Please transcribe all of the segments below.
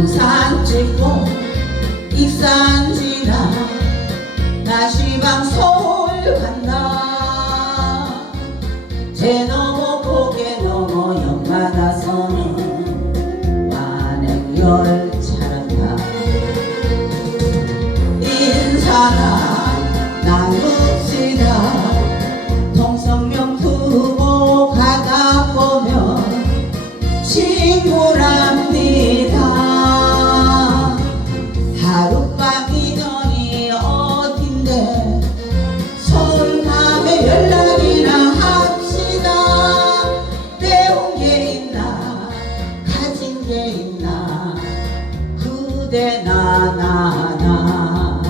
군산 찍고 익산 지나 나시방 서울 간다. 제 넘어 고개 넘어 연마다 서는 완행 열차란다. 인사나 나눕시다 동성명 두고 가다 보면 친구랍 나 나나.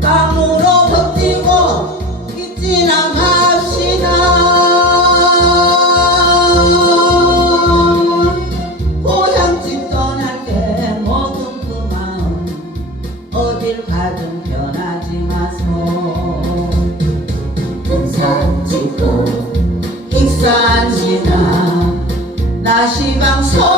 땀으로 버티고 잊지나 맙시다. 고향집 떠날 때 먹은 그 마음 어딜 가든 변하지 마소. 군산 찍고 익산 지나 나시방 서